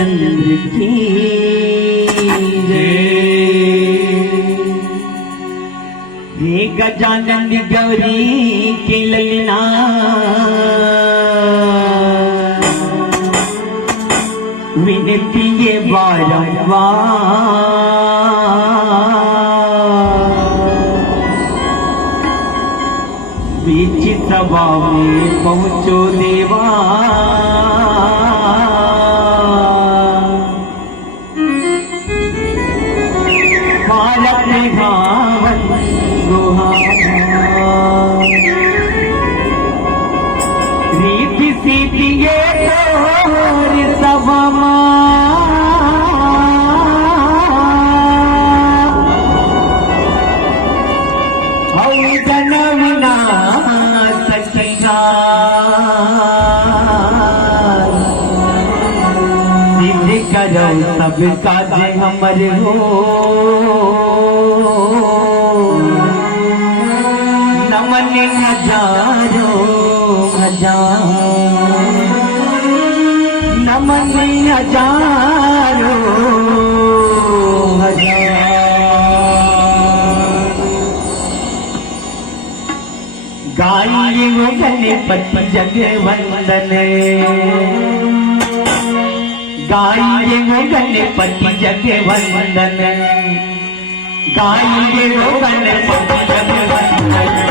चंद्र की हे गजानन गौरी के ललना विनती ये बारंबार बीच सभा में पहुंचो देवा भारत भावन रीति सीधी ये सभा सिद्ध करो सब काज हमर हो नमन हजारों हजार नमन हजारों हजार गाइए वो गणपति जगवंदन गाइए वो गणपति जगवंदन गाइए वो गणपति जगवंदन